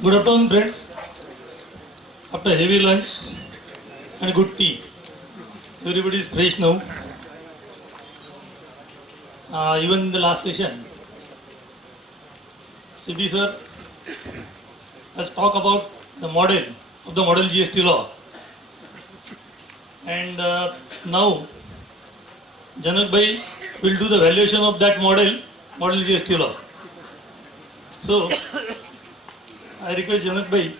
Good afternoon, friends. After heavy lunch and good tea, everybody is fresh now. Even in the last session, CB sir has talked about the model of the model GST law, and now Janak Bhai will do the valuation of that model GST law. So I request Janak Bhai.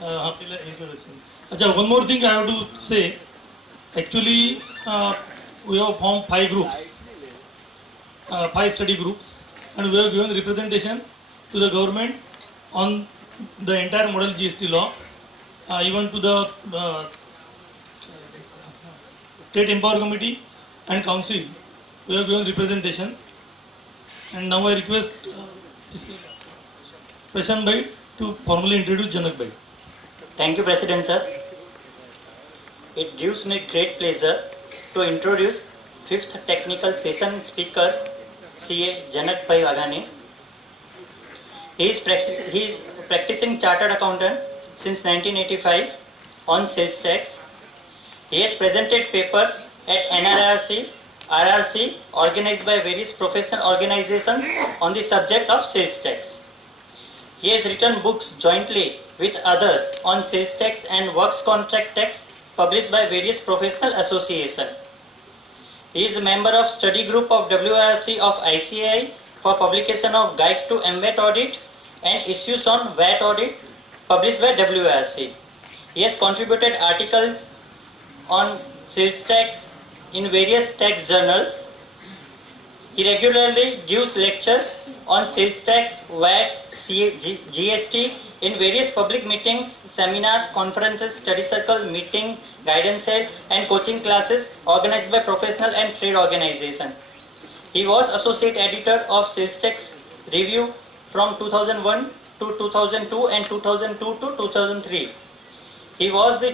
Introduction. Achha, one more thing I have to say. Actually, we have formed 5 groups, 5 study groups, and we have given representation to the government on the entire model GST law, even to the State Empower Committee and Council. We have given representation, and now I request Prashant Bhai to formally introduce Janak Bhai. Thank you, President Sir. It gives me great pleasure to introduce 5th technical session speaker, CA Janak Vaghani. He is practicing chartered accountant since 1985 on sales tax. He has presented paper at NRRC, RRC organized by various professional organizations on the subject of sales tax. He has written books jointly with others on sales tax and works contract tax published by various professional associations. He is a member of study group of WRC of ICAI for publication of Guide to MVAT Audit and issues on VAT audit published by WRC. He has contributed articles on sales tax in various tax journals. He regularly gives lectures on sales tax, VAT, GST in various public meetings, seminar, conferences, study circle, meeting, guidance cell and coaching classes organized by professional and trade organizations. He was associate editor of Sales Tax Review from 2001 to 2002 and 2002 to 2003. He was the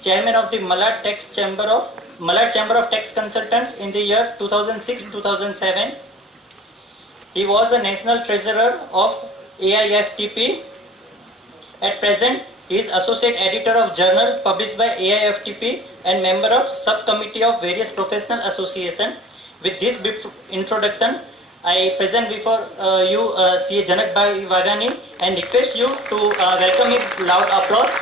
chairman of the Malad Chamber of Tax Consultant in the year 2006-2007. He was a national treasurer of AIFTP. At present, he is associate editor of journal published by AIFTP and member of subcommittee of various professional associations. With this brief introduction, I present before you CA Janak Vaghani and request you to welcome him loud applause.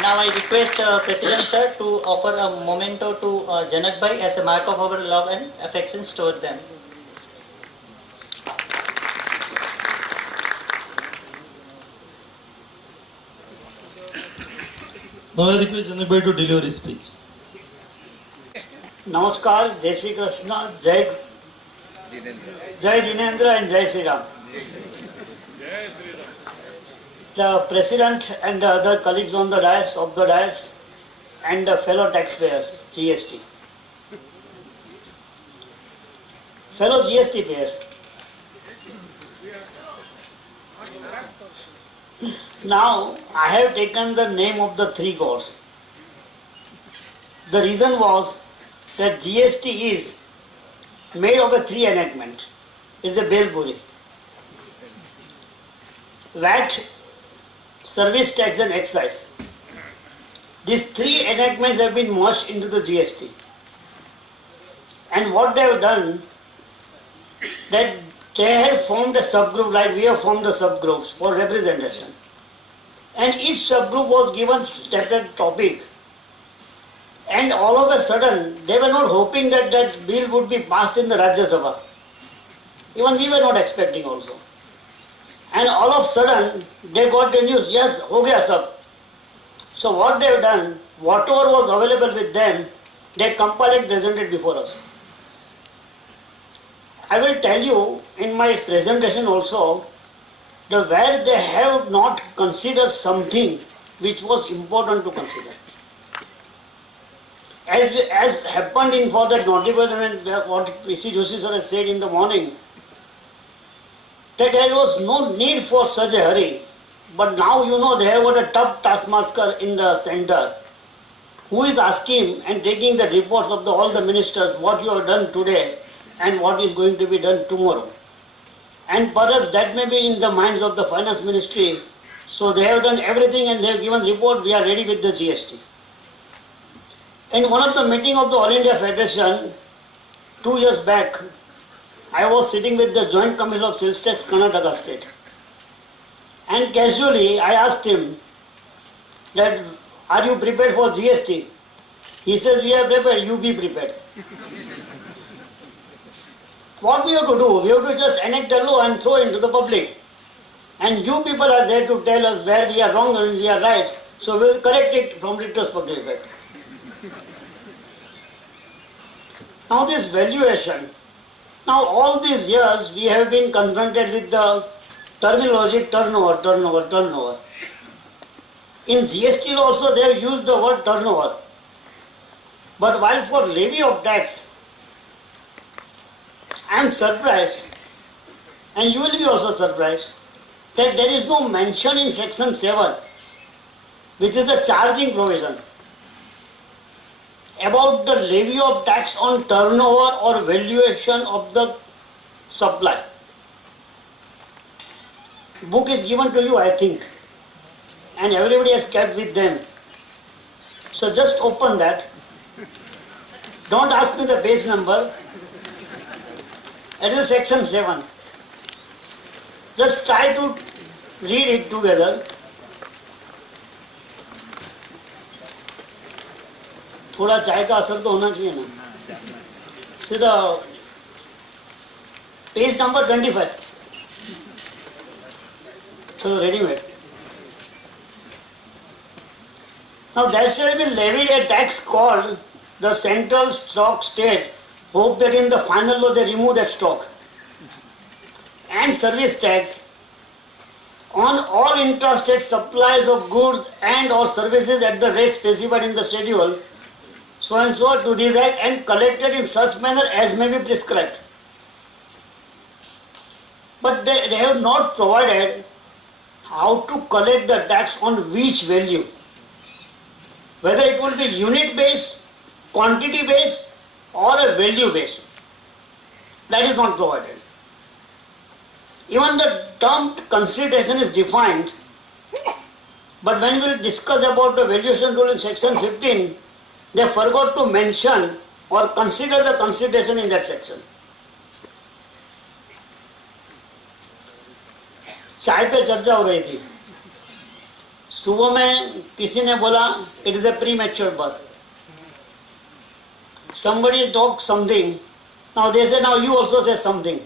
Now I request President Sir to offer a memento to Janak Bhai as a mark of our love and affections toward them. Now I request Janak Bhai to deliver his speech. Namaskar, Jai Shri Krishna, Jai Jinendra and Jai Shri Ram. The President and the other colleagues on the dais, and the fellow taxpayers, GST. Fellow GST payers. Now, I have taken the name of the 3 gods. The reason was that GST is made of a 3 enactment. It's a Belpuri. VAT, service tax and excise. These 3 enactments have been merged into the GST. And what they have done, that they had formed a subgroup like we have formed the subgroups for representation. And each subgroup was given separate topic. And all of a sudden, they were not hoping that that bill would be passed in the Rajya Sabha. Even we were not expecting also. And all of a sudden, they got the news, yes, ho gaya sab. So what they have done, whatever was available with them, they compiled and presented before us. I will tell you in my presentation also, where they have not considered something which was important to consider. As happened in for that notification and what PC Joshi sir has said in the morning, that there was no need for such a hurry. But now you know they have got a tough taskmaster in the center who is asking and taking the reports of all the ministers what you have done today and what is going to be done tomorrow. and perhaps that may be in the minds of the finance ministry. So they have done everything and they have given report, we are ready with the GST. In one of the meeting of the All India Federation, 2 years back, I was sitting with the Joint Commission of Sales Tax, Karnataka State. And casually I asked him that, are you prepared for GST? He says, we are prepared, you be prepared. What we have to do? We have to just enact the law and throw it into the public. And you people are there to tell us where we are wrong and we are right. So we will correct it from retrospective effect. Now this valuation. Now all these years we have been confronted with the terminology turnover. In GST law also they have used the word turnover. But while for levy of tax, I am surprised, and you will be also surprised, that there is no mention in section 7, which is a charging provision, about the levy of tax on turnover or valuation of the supply. Book is given to you, I think, and everybody has kept with them. So just open that. Don't ask me the page number. It is section 7. Just try to read it together. थोड़ा चाय का असर तो होना चाहिए ना. सीधा page number 25. So ready-made. Now there shall be levied a tax called the Central Stock State. Hope that in the final law they remove that stock. And service tax on all intrastate supplies of goods and or services at the rate specified in the schedule, so and so to this act, and collected in such manner as may be prescribed. But they have not provided how to collect the tax on which value. Whether it will be unit based, quantity based, or a value based. That is not provided. Even the term consideration is defined, but when we will discuss about the valuation rule in section 15, they forgot to mention or consider the consideration in that section. चाय पे चर्चा हो रही थी. सुबह में किसी ने बोला it is a premature birth. Somebody talked something. Now they say, now you also say something.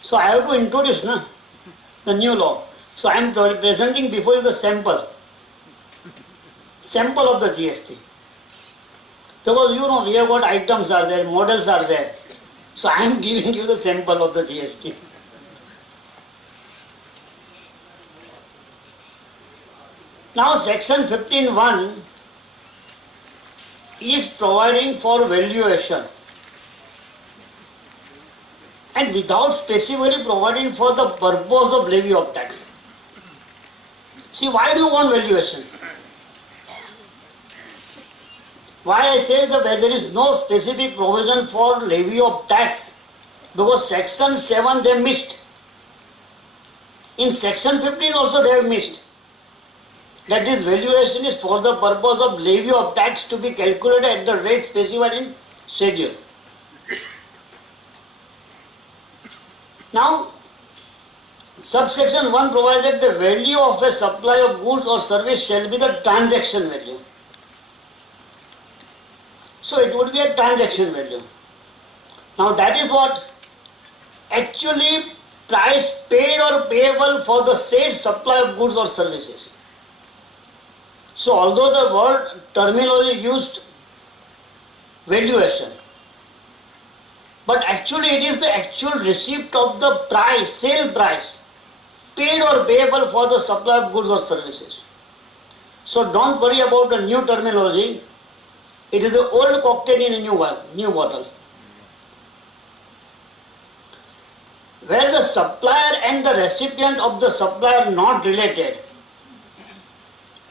So I have to introduce the new law. So I am presenting before you the sample of the GST. Because you know we have got items are there, models are there. So I am giving you the sample of the GST. Now section 15(1) is providing for valuation, and without specifically providing for the purpose of levy of tax. See, why do you want valuation? Why I said that there is no specific provision for levy of tax? Because section 7 they missed. In section 15 also they have missed. That this valuation is for the purpose of levy of tax to be calculated at the rate specified in schedule. Now, subsection 1 provides that the value of a supply of goods or service shall be the transaction value. So it would be a transaction value. Now that is what actually price paid or payable for the said supply of goods or services. So although the word terminology used valuation, but actually it is the actual receipt of the price, sale price, paid or payable for the supply of goods or services. So don't worry about the new terminology. It is the old cocktail in a new bottle. Where the supplier and the recipient of the supply are not related,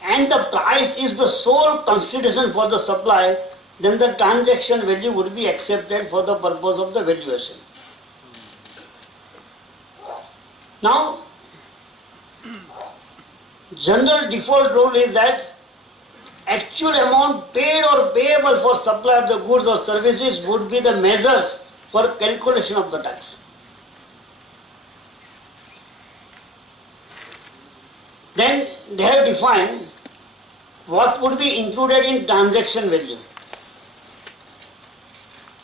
and the price is the sole consideration for the supply, then the transaction value would be accepted for the purpose of the valuation. Now, general default rule is that actual amount paid or payable for supply of the goods or services would be the measures for calculation of the tax. Then they have defined what would be included in transaction value.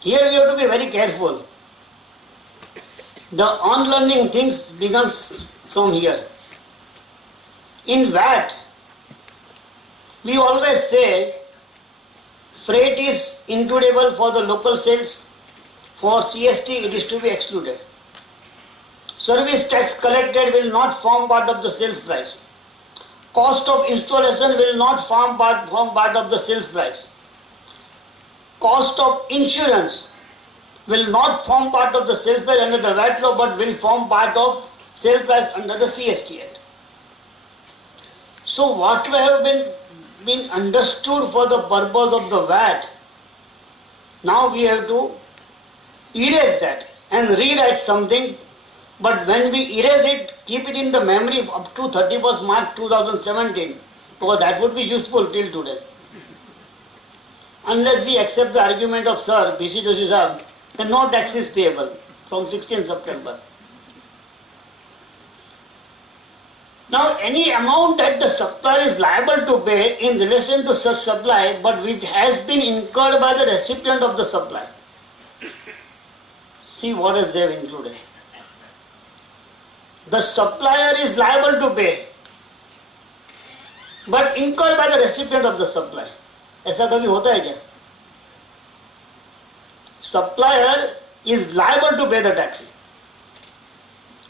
Here we have to be very careful. The unlearning things begins from here. In VAT, we always say freight is includable for the local sales. For CST, it is to be excluded. Service tax collected will not form part of the sales price. Cost of installation will not form part of the sales price. Cost of insurance will not form part of the sales price under the VAT law, but will form part of sales price under the CST Act. So what we have been understood for the purpose of the VAT, now we have to erase that and rewrite something. But when we erase it, keep it in the memory up to 31st March 2017, because that would be useful till today. Unless we accept the argument of Sir B.C. Joshi Sahab, then no tax is payable from 16 September. Now, any amount that the supplier is liable to pay in relation to such supply, but which has been incurred by the recipient of the supply. See what is there included. The supplier is liable to pay, but incurred by the recipient of the supply. ऐसा कभी होता है क्या? Supplier is liable to pay the tax,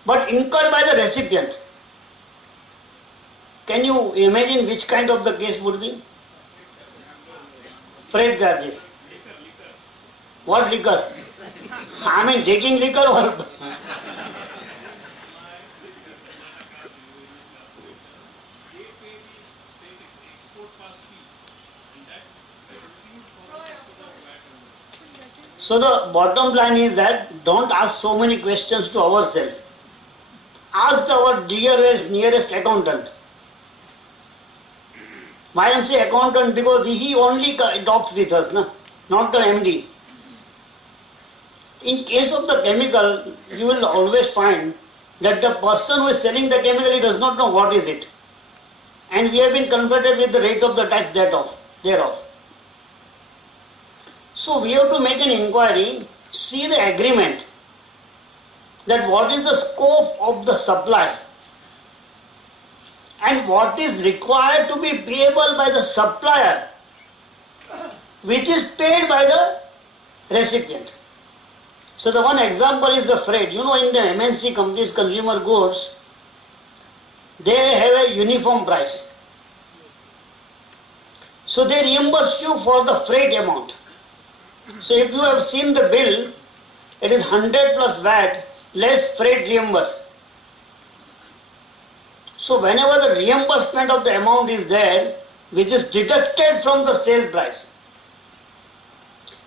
but incurred by the recipient. Can you imagine which kind of the case would be? Freight charges. What liquor? I mean taking liquor or... So the bottom line is that don't ask so many questions to ourselves. Ask our nearest accountant. Why I am saying accountant? Because he only talks with us, not the MD. In case of the chemical, you will always find that the person who is selling the chemical, he does not know what is it. And we have been confronted with the rate of the tax thereof. So we have to make an inquiry, see the agreement, that what is the scope of the supply and what is required to be payable by the supplier, which is paid by the recipient. So the one example is the freight. You know, in the MNC companies, consumer goods, they have a uniform price. So they reimburse you for the freight amount. So if you have seen the bill, it is 100 plus VAT less freight reimbursed. So whenever the reimbursement of the amount is there, which is deducted from the sale price,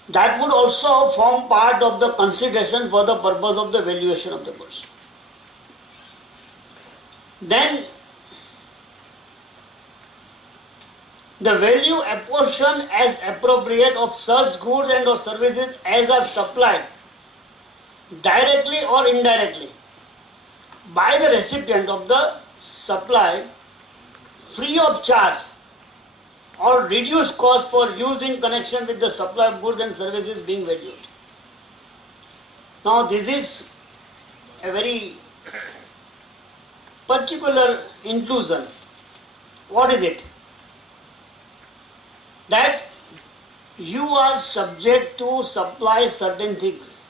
that would also form part of the consideration for the purpose of the valuation of the goods. Then the value apportioned as appropriate of such goods and or services as are supplied directly or indirectly by the recipient of the supply free of charge or reduced cost for use in connection with the supply of goods and services being valued. Now this is a very particular inclusion. What is it? That you are subject to supply certain things,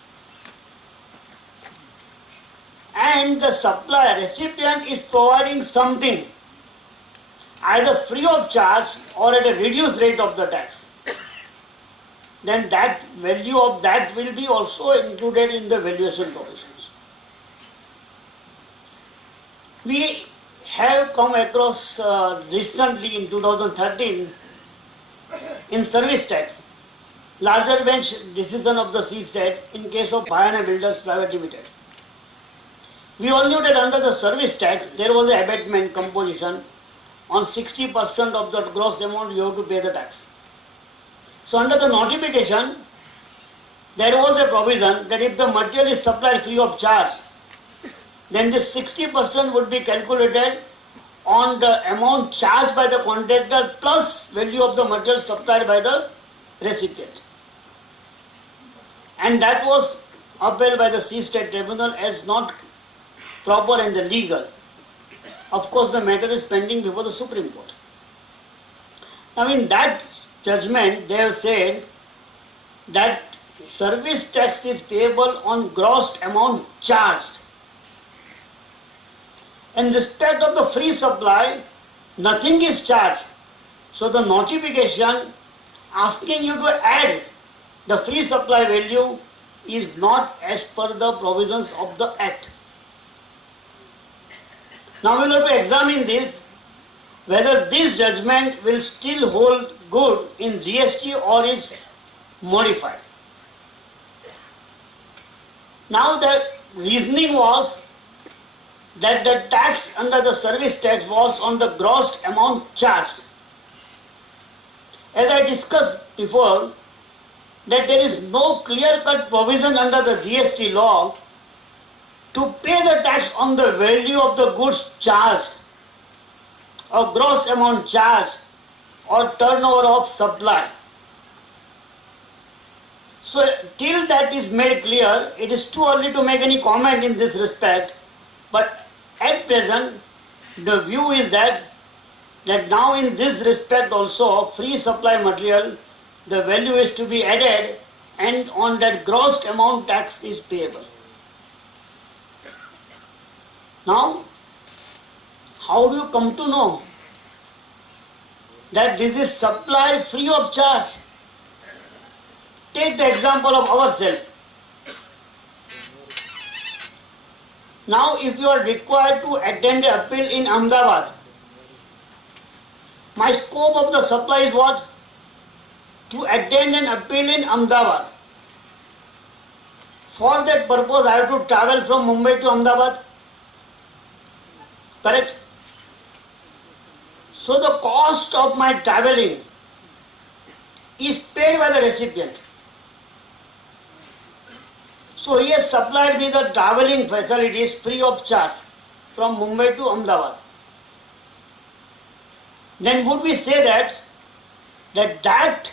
and the supplier recipient is providing something either free of charge or at a reduced rate of the tax, then that value of that will be also included in the valuation provisions. We have come across recently in 2013 in service tax, larger bench decision of the C-State in case of Bhayana Builders Private Limited. We all knew that under the service tax there was an abatement composition on 60% of the gross amount you have to pay the tax. So under the notification, there was a provision that if the material is supplied free of charge, then this 60% would be calculated on the amount charged by the contractor plus value of the material supplied by the recipient. And that was upheld by the C-State Tribunal as not proper and the legal. Of course, the matter is pending before the Supreme Court. Now, in that judgment, they have said that service tax is payable on gross amount charged. In respect of the free supply, nothing is charged. So the notification asking you to add the free supply value is not as per the provisions of the Act. Now we will have to examine this, whether this judgment will still hold good in GST or is modified. Now the reasoning was that the tax under the service tax was on the gross amount charged. As I discussed before, that there is no clear-cut provision under the GST law to pay the tax on the value of the goods charged or gross amount charged or turnover of supply. So till that is made clear, it is too early to make any comment in this respect, but at present the view is that now in this respect also free supply material, the value is to be added and on that gross amount tax is payable. Now, how do you come to know that this is supplied free of charge? Take the example of ourselves. Now, if you are required to attend an appeal in Ahmedabad, my scope of the supply is what? To attend an appeal in Ahmedabad. For that purpose, I have to travel from Mumbai to Ahmedabad. Correct? So the cost of my traveling is paid by the recipient. So he has supplied me the traveling facilities free of charge from Mumbai to Ahmedabad. Then would we say that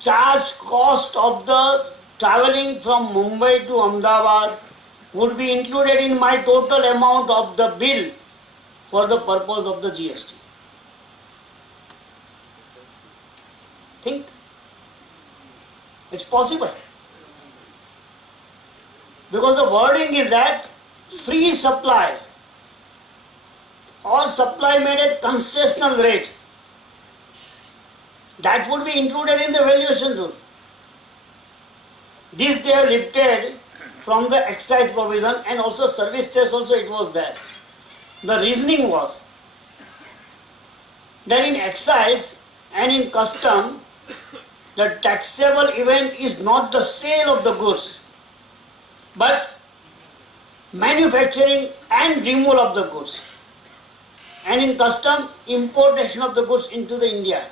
charge cost of the traveling from Mumbai to Ahmedabad would be included in my total amount of the bill for the purpose of the GST? Think. It's possible. Because the wording is that free supply or supply made at concessional rate, that would be included in the valuation rule. This they have lifted from the excise provision and also service tax also it was there. The reasoning was that in excise and in custom, the taxable event is not the sale of the goods, but manufacturing and removal of the goods. And in custom, importation of the goods into the India.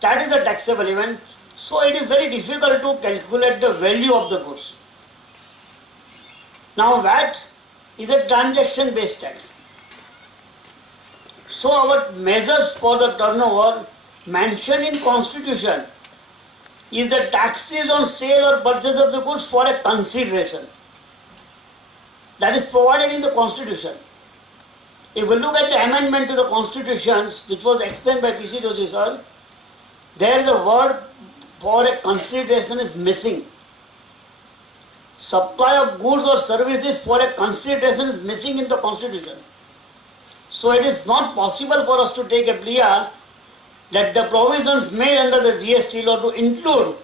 That is the taxable event. So it is very difficult to calculate the value of the goods. Now VAT is a transaction based tax. So our measures for the turnover mentioned in Constitution is the taxes on sale or purchase of the goods for a consideration. That is provided in the Constitution. If we look at the amendment to the Constitutions which was explained by P.C. Joshi sir, there the word for a consideration is missing. Supply of goods or services for a consideration is missing in the Constitution. So it is not possible for us to take a plea that the provisions made under the GST law to include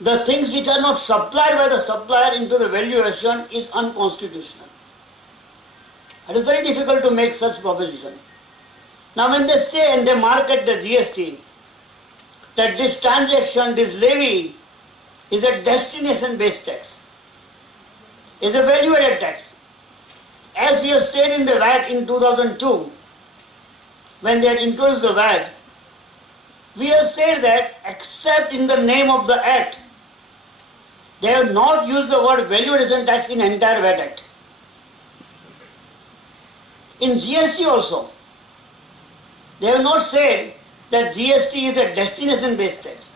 the things which are not supplied by the supplier into the valuation is unconstitutional. It is very difficult to make such proposition. Now when they say and they market the GST that this transaction, this levy is a destination based tax, is a value added tax. as we have said in the VAT in 2002, when they had introduced the VAT, we have said that except in the name of the Act, they have not used the word value addition tax in entire VAT Act. In GST also, they have not said that GST is a destination based tax,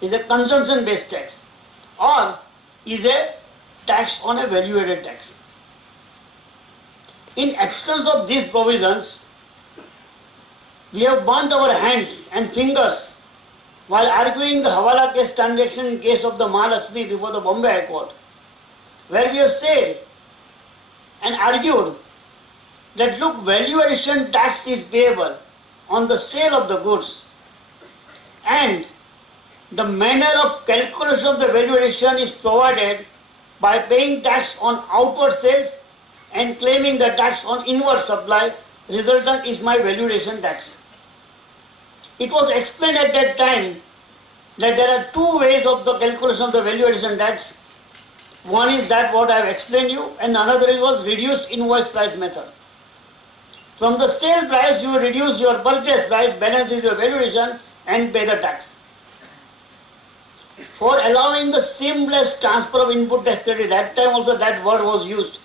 is a consumption based tax, or is a tax on a value added tax. In absence of these provisions, we have burnt our hands and fingers while arguing the Hawala case transaction in case of the Mahalakshmi before the Bombay High Court, where we have said and argued that look, value addition tax is payable on the sale of the goods, and the manner of calculation of the value addition is provided by paying tax on outward sales and claiming the tax on inward supply. Resultant is my value addition tax. It was explained at that time that there are two ways of the calculation of the value addition tax. One is that what I have explained you, and another was reduced invoice price method. From the sale price you reduce your purchase price, balance is your value addition, and pay the tax. For allowing the seamless transfer of input tax credit, that time also that word was used.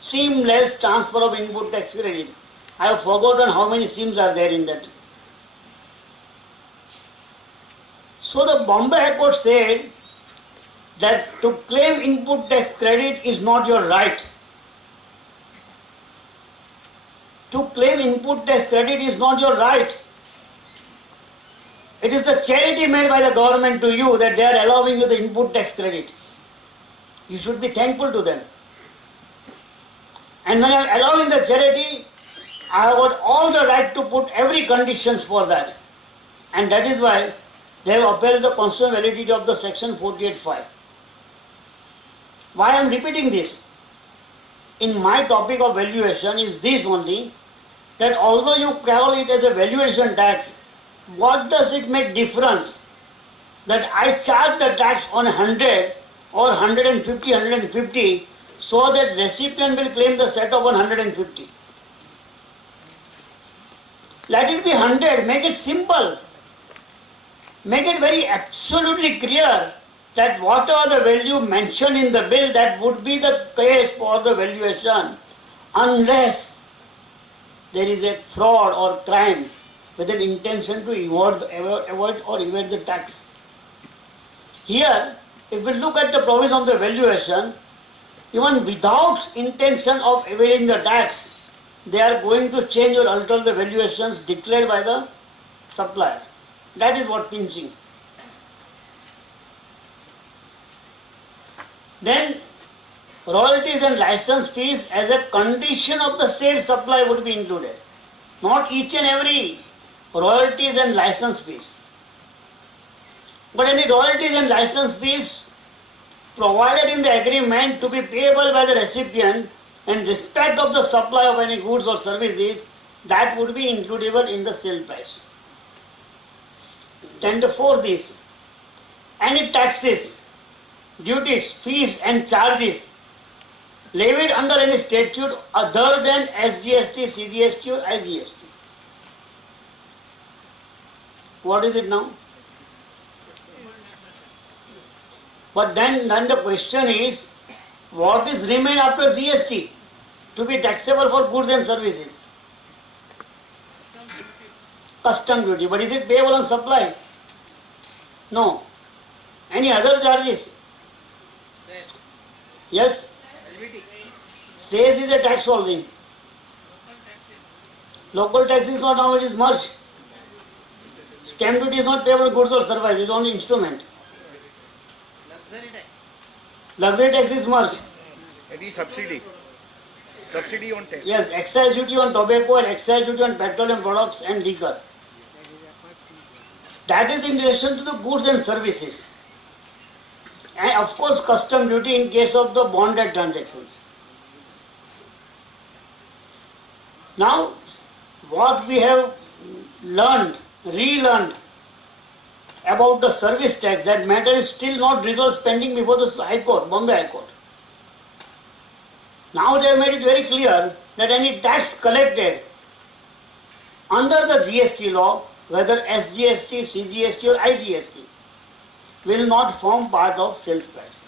Seamless transfer of input tax credit. I have forgotten how many seams are there in that. So the Bombay High Court said that to claim input tax credit is not your right. To claim input tax credit is not your right. It is the charity made by the government to you that they are allowing you the input tax credit. You should be thankful to them. And when I am allowing the charity, I have got all the right to put every conditions for that. And that is why they have upheld the constitutional validity of the section 48(5). Why I am repeating this? In my topic of valuation is this only, that although you call it as a valuation tax, what does it make difference that I charge the tax on 100 or 150 so that recipient will claim the set of 150? Let it be 100, make it simple. Make it very absolutely clear that whatever the value mentioned in the bill, that would be the case for the valuation, unless there is a fraud or crime with an intention to avoid or evade the tax. Here, if we look at the provision of the valuation, even without intention of evading the tax, they are going to change or alter the valuations declared by the supplier. That is what pinching. Then royalties and license fees as a condition of the said supply would be included. Not each and every royalties and license fees, but any royalties and license fees provided in the agreement to be payable by the recipient in respect of the supply of any goods or services, that would be includable in the sale price. Then the fourth is, any taxes, duties, fees and charges levied under any statute other than SGST, CGST or IGST. What is it now? But then the question is, what is remain after GST to be taxable for goods and services? Custom duty. But is it payable on supply? No. Any other charges? Yes? Sales is a tax holding. Local tax is not how it is merged. Stamp duty is not payable on goods or services, it is only instrument. Luxury tax is merged. It is subsidy. Subsidy on tax. Yes, excise duty on tobacco and excise duty on petroleum products and liquor. That is in relation to the goods and services. And of course custom duty in case of the bonded transactions. Now, what we have learned, relearned about the service tax, that matter is still not resolved, pending before the High Court, Bombay High Court. Now they have made it very clear that any tax collected under the GST law, whether SGST, CGST or IGST, will not form part of sales price.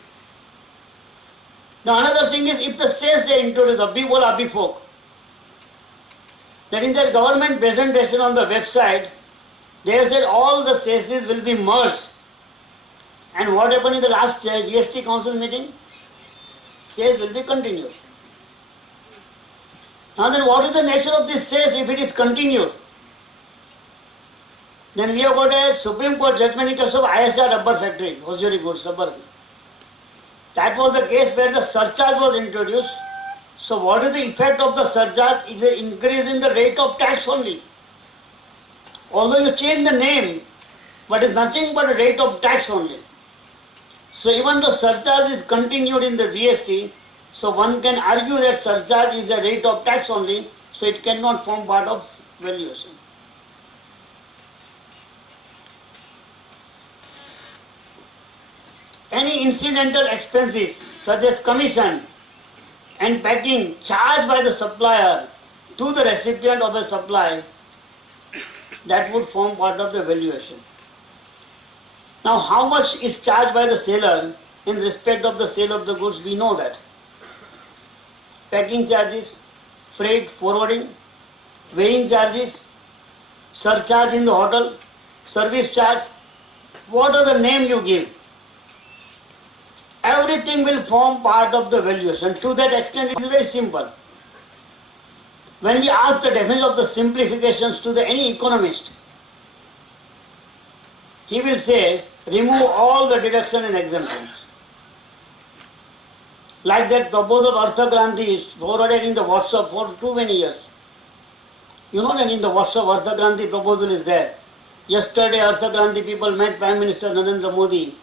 Now another thing is, if the sales they introduce, abhi bola abhi folk, that in their government presentation on the website, they have said all the sales will be merged. And what happened in the last GST council meeting? Sales will be continued. Now then, what is the nature of this sales if it is continued? Then we have got a Supreme Court judgment in case of ISR rubber factory, hosiery goods, rubber. That was the case where the surcharge was introduced. So what is the effect of the surcharge? It is an increase in the rate of tax only. Although you change the name, but it's nothing but a rate of tax only. So even though surcharge is continued in the GST, so one can argue that surcharge is a rate of tax only, so it cannot form part of valuation. Any incidental expenses such as commission and packing charged by the supplier to the recipient of a supply, that would form part of the valuation. Now how much is charged by the seller in respect of the sale of the goods, we know that. Packing charges, freight, forwarding, weighing charges, surcharge in the hotel, service charge, whatever the name you give, everything will form part of the valuation. To that extent, it is very simple. When we ask the definition of the simplifications to any economist, he will say, remove all the deduction and exemptions. Like that proposal of Artha Kranti is forwarded in the WhatsApp for too many years. You know that in the WhatsApp Artha Kranti proposal is there. Yesterday Artha Kranti people met Prime Minister Narendra Modi,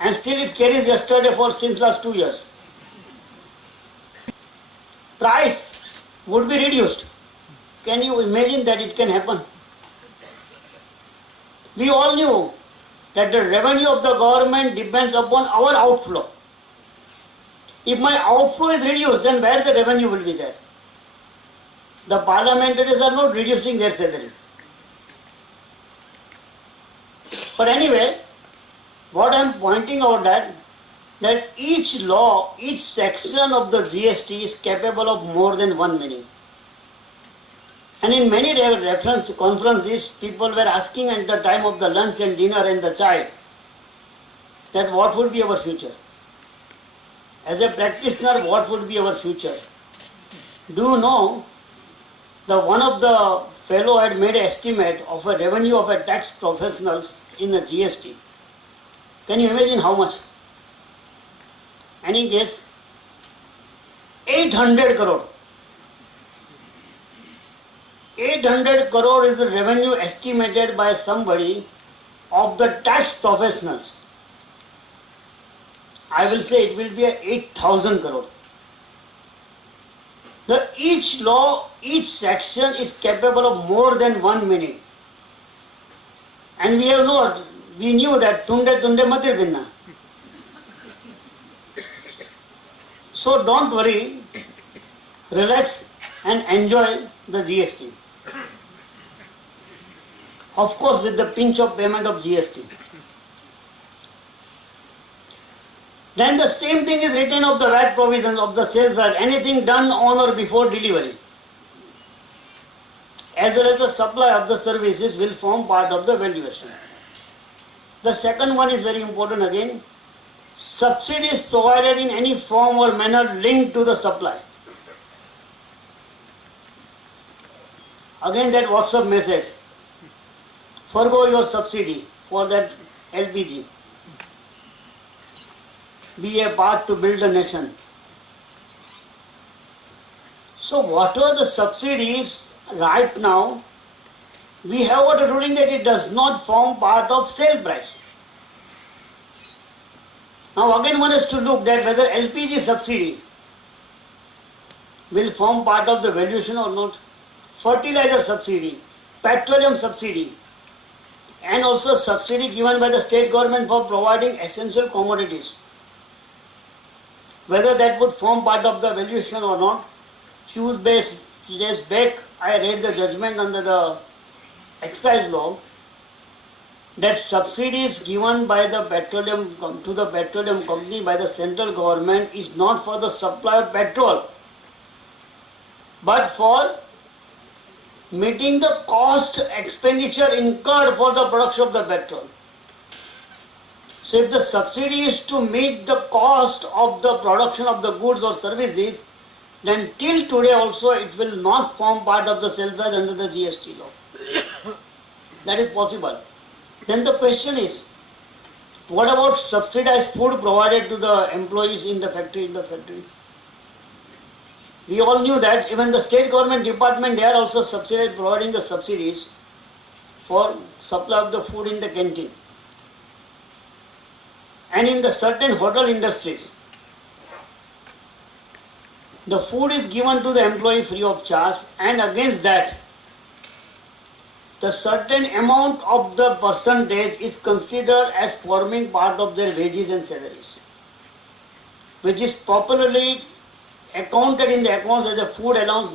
and still it carries yesterday for since last 2 years. Price would be reduced. Can you imagine that it can happen? We all knew that the revenue of the government depends upon our outflow. If my outflow is reduced, then where the revenue will be there? The parliamentaries are not reducing their salary. But anyway, what I am pointing out that each law, each section of the GST is capable of more than one meaning. And in many reference conferences, people were asking at the time of the lunch and dinner and the chai, that what would be our future? As a practitioner, what would be our future? Do you know, one of the fellow had made an estimate of a revenue of a tax professionals in a GST. Can you imagine how much? Any guess? 800 crore. 800 crore is the revenue estimated by somebody of the tax professionals. I will say it will be 8,000 crore. Each law, each section is capable of more than one meaning. And we knew that tunde tunde matir binna. So don't worry, relax and enjoy the GST. Of course, with the pinch of payment of GST. Then the same thing is written of the VAT provisions of the sales VAT, anything done on or before delivery, as well as the supply of the services will form part of the valuation. The second one is very important again. Subsidies provided in any form or manner linked to the supply. Again that WhatsApp message, forgo your subsidy for that LPG. Be a part to build a nation. So whatever the subsidies right now, we have got a ruling that it does not form part of sale price. Now again one has to look that whether LPG subsidy will form part of the valuation or not. Fertilizer subsidy, petroleum subsidy, and also subsidy given by the state government for providing essential commodities. whether that would form part of the valuation or not. Few days back, I read the judgment under the excise law that subsidies given by the to the petroleum company by the central government is not for the supply of petrol, but for meeting the cost expenditure incurred for the production of the petrol. So if the subsidy is to meet the cost of the production of the goods or services, then till today also it will not form part of the sale price under the GST law. That is possible. Then the question is, what about subsidized food provided to the employees in the factory? We all knew that even the state government department, they are also providing the subsidies for supply of the food in the canteen. And in the certain hotel industries, the food is given to the employee free of charge, and against that, the certain amount of the percentage is considered as forming part of their wages and salaries, which is popularly accounted in the accounts as a food allowance